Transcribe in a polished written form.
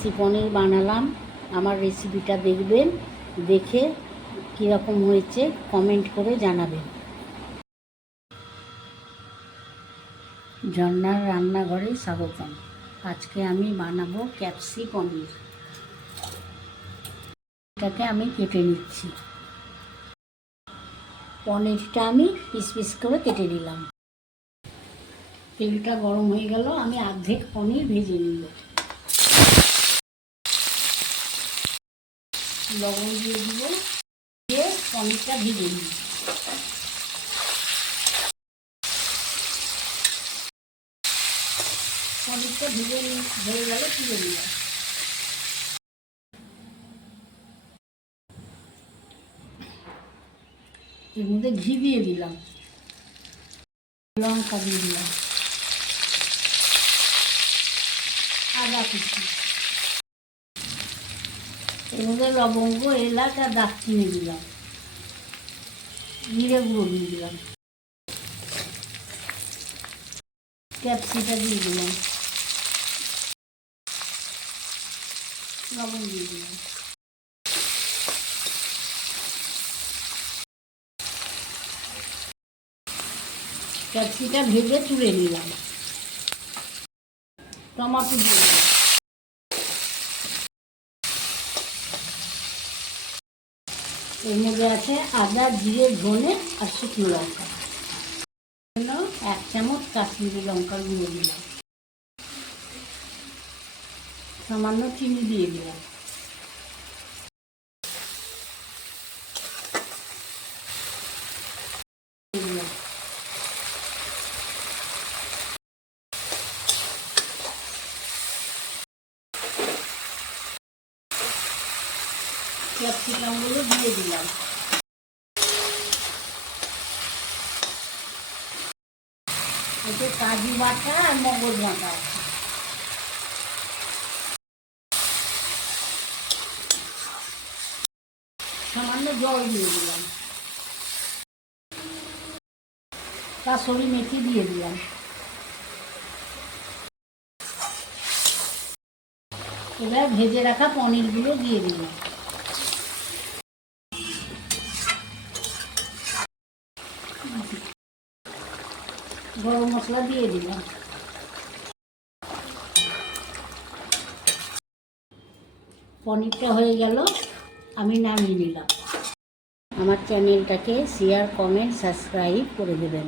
ক্যাপসি পনির বানালাম। আমার রেসিপিটা দেখবেন, দেখে কীরকম হয়েছে কমেন্ট করে জানাবেন। ঝর্ণার রান্নাঘরে স্বাগতম। আজকে আমি বানাবো ক্যাপসি পনির। এটাকে আমি কেটে নিচ্ছি। পনিরটা আমি পিস পিস করে কেটে নিলাম। তেলটা গরম হয়ে গেল, আমি অর্ধেক পনির ভেজে নিব। লবণ দিয়ে দিব, দিয়ে পনিরটা ভেজে নিব। পনিরটা ভেজে হয়ে গেলে তুলে নিলাম। এর মধ্যে ঘি দিয়ে দিলাম, লঙ্কা দিয়ে দিলাম, আদা কুচি, এর মধ্যে লবঙ্গ, এলাচ আর দারচিনি দিলাম, জিরে গুঁড়ো দিয়ে দিলাম, ক্যাপসিটা দিয়ে দিলাম, লবণ দিয়ে দিলাম। ক্যাপসিটা ভেজে তুলে নিলাম। টমেটো দিয়ে দিলাম। এর মধ্যে আছে আদা, জিরে, ধনে আর শুকনো লঙ্কা। 1 চামচ কাশ্মীরি লঙ্কার গুঁড়ো দিলাম, সামান্য চিনি দিয়ে দিলাম। ক্যাপসিকামগুলো দিয়ে দিলাম। এতে কাজু বাটা আর মগজ বাটা আছে। সামান্য জল দিয়ে দিলাম, কাসুরি মেথি দিয়ে দিলাম। এবার ভেজে রাখা পনিরগুলো দিয়ে দিলাম। গরম মশলা দিয়ে দিলাম। পনিরটা হয়ে গেল, আমি নামিয়ে নিলাম। আমার চ্যানেলটাকে শেয়ার, কমেন্ট, সাবস্ক্রাইব করে দেবেন।